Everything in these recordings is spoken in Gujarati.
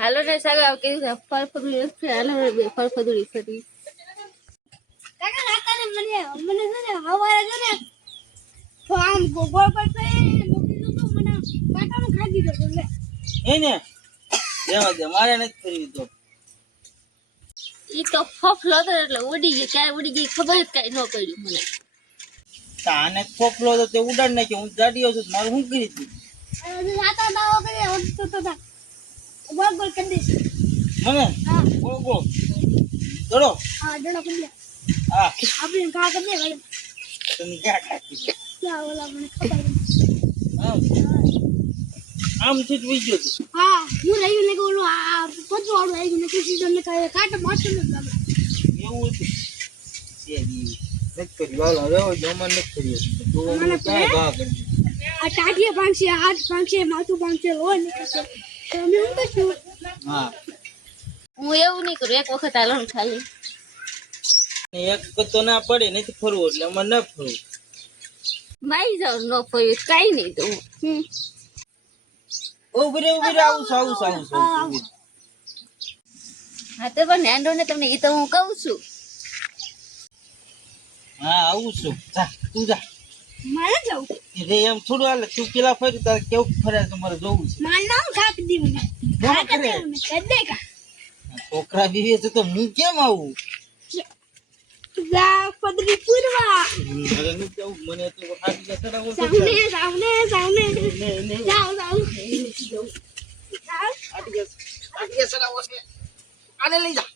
હાલો ને સાહેબ આવ કે ફળ ફદુડી છે હાલો બે ફળ ફદુડી ફરી કાકા કાકા ને મને છે ને હવારે છે ને તો આમ ગોળ પર તો મૂકી દીધું મને કાકાને ખાધી દીધો લે એને દેવા દે મારે નથી ફરી તો ઈ તો ફફલો હતો એટલે ઉડી ગઈ ક્યારે ઉડી ગઈ ખબર જ કઈ ન પડી મને તાને ફોફલો તો તે ઉડાડ નાખ્યો હું જાડીયો છું મારું શું કરી હતી રાતા દાવો કરે તો ગોળ ગોળ કરી દે મને હા ગો ગો દડો હા ડણો કરી દે હા આપણે કા કરી દે ભાઈ તમે ક્યાં ખાતી ક્યાં ઓલા મને ખબર હા આમ થી જ વિજ્યો તું હા હું રહી ને ઓલું આ પતવાળું આવી ને કૃષિ તમને કાટ મારતો ન લાગે એવું હતું છે દી નથી કરી વાલો રેવો જમણ નથી કરી તો મને ક્યાં ગા કરી આ ટાટિયા પાંચે હાથ પાંચે માથું પાંચે લો નીકળશે તો અમે શું કરશું હા હું એવું નહીં કરું એક વખત હાલો ખાલી એક તો ના પડે નથી ફરવું એટલે અમારે ના ફરવું માઈ જાવ ન ફર્યું કઈ નહીં તો ઉભી રે આવું હા તો પણ નેન્ડો ને તમને એ તો હું કહું છું હા આવું છું જા તું જા મારે જાવ રે એમ થોડું હાલે તું પેલા ફરી તારે કેવું ફરે તમારે જોવું છે માર નામ કાક દીવું ને કાક દીવું ને કદે કા છોકરા બીવે છે તો હું કેમ આવું જા પદરી પૂરવા અરે નહીં જાઉં મને તો હાથ ગયા ચડાવો સામને જાવ હાથ ગયા ચડાવો છે આને લઈ જા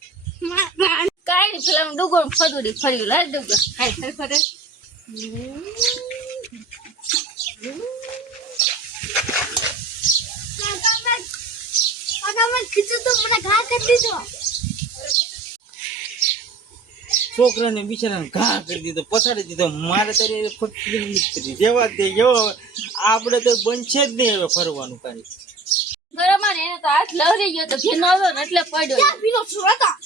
કાઈ નહીં પેલા ડુગો ફદુડી ફર્યું લાલ ડુગો હાય ખરે છોકરાને બિચારાને ઘા કરી દીધો પછાડી દીધો મારે તારે ફક્ત જેવા તે જેવો આપણે તો બનશે જ નહીં હવે ફરવાનું કાંઈ બરાબર એને તો હાથ લવરી ગયો તો ભીનો આવ્યો ને એટલે પડ્યો ક્યાં ભીનો છું હતા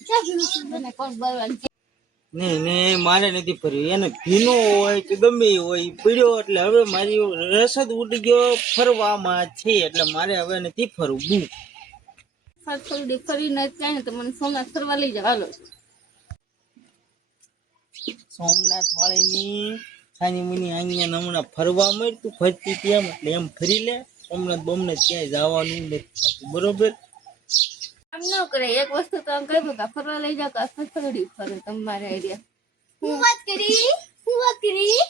ક્યાં ભીનો છું મને કોણ બરવાનું નહીં મારે નથી ફર્યું એને ભીનો હોય કે ગમે હોય પીડ્યો એટલે હવે મારી રસદ ઉડી ગયો ફરવામાં છે એટલે મારે હવે નથી ફરવું થોડી ફરીને જાય ને તો મને સોમનાથ ફરવા લઈ જાવ હાલો સોમનાથ વાળીની સાની મુની અહીંયા હમણાં ફરવા મળ તું ફરતી તેમ એટલે એમ ફરી લે સોમનાથ બોમનાથ ક્યાંય જવાનું નથી બરોબર આમ ન કરે એક વસ્તુ તો આમ કહ્યું કે ફરવા લઈ જાવ તો થોડી ફરે તમારે આઈડિયા હું વાત કરી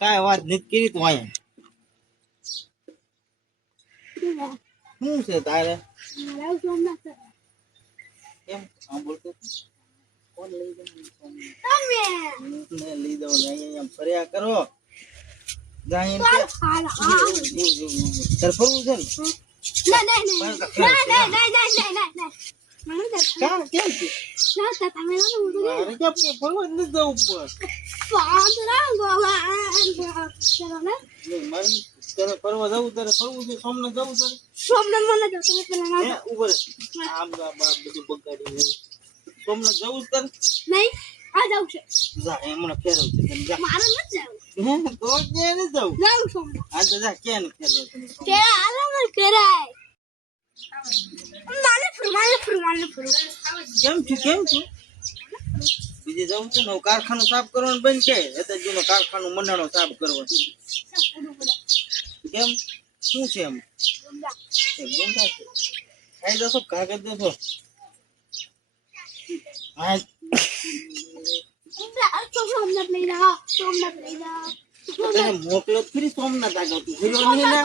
કાંઈ વાત નથી કરી તું અહીંયા શું છે તારે કેમ સાંભળતો કોણ લઈ જાવ લઈ દઉં અહીંયા ફર્યા કરો જાય તારે ફરવું છે ને ફરવા જવું તારે ફરવું છે સોમનાથ જવું તારે સોમનાથ મને પેલા ઉપર આમ બધું બગાડી સોમનાથ જવું તારે નહીં આ જાવ છે જા હમણાં ફેરવ છે તને જા મારે નથી જાવ તો ક્યાં ને જવું જાવ સોમનાથ આ તો જા ક્યાં ને ફેરવ તને કે આલો મને કરાય માલે ફરું કેમ છું બીજે જવું છે ને કારખાનું સાફ કરવાનું બંધ છે હેતાજી નો કારખાનું મંડાણો સાફ કરવાનો કેમ શું છે એમ ખાઈ દો કાગળ દો હા સોમનાથ લઈ જાઓ તને મોકલો ફરી સોમનાથ આગળ તું ફર્યો નહીં ને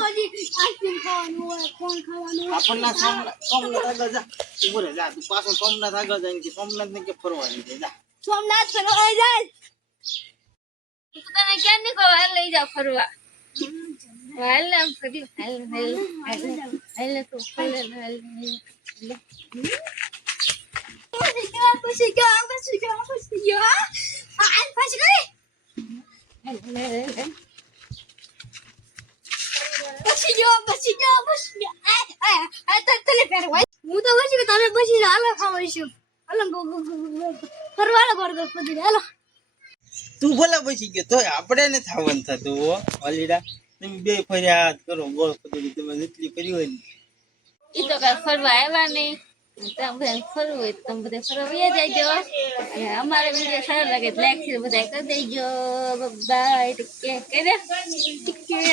આપણને સોમનાથ આગળ જા ઉભો રે જા તું પાછો સોમનાથ આગળ જાય કે સોમનાથ ને કે ફરવા લઈ જા સોમનાથ ફરવા જાય તું તને ક્યાં નીકળો હાલ લઈ જાવ ફરવા હાલ આમ ફરી હાલ તો હાલ પછી ગયો તને પહેરવા હું તો પછી તમે પછી હાલો ખાવશું હાલો ફરવા બર્ગર પડી હાલો તું ભલે પછી ગયો તો આપણે ને થવાનું થતું હો વાલીડા તમે બે ફરિયાદ કરો ગોળ પતંગ તમે જેટલી કરી હોય ને. ઈ તો કાંઈ ફરવા આવ્યા નહીં. તમે બધાને ફરવું હોય તો તમે બધા ફરવા વયા જાજો. અને અમારે વિડીયો સારો લાગે તો લાઈક શેર બધા કરી દેજો. Bye take care.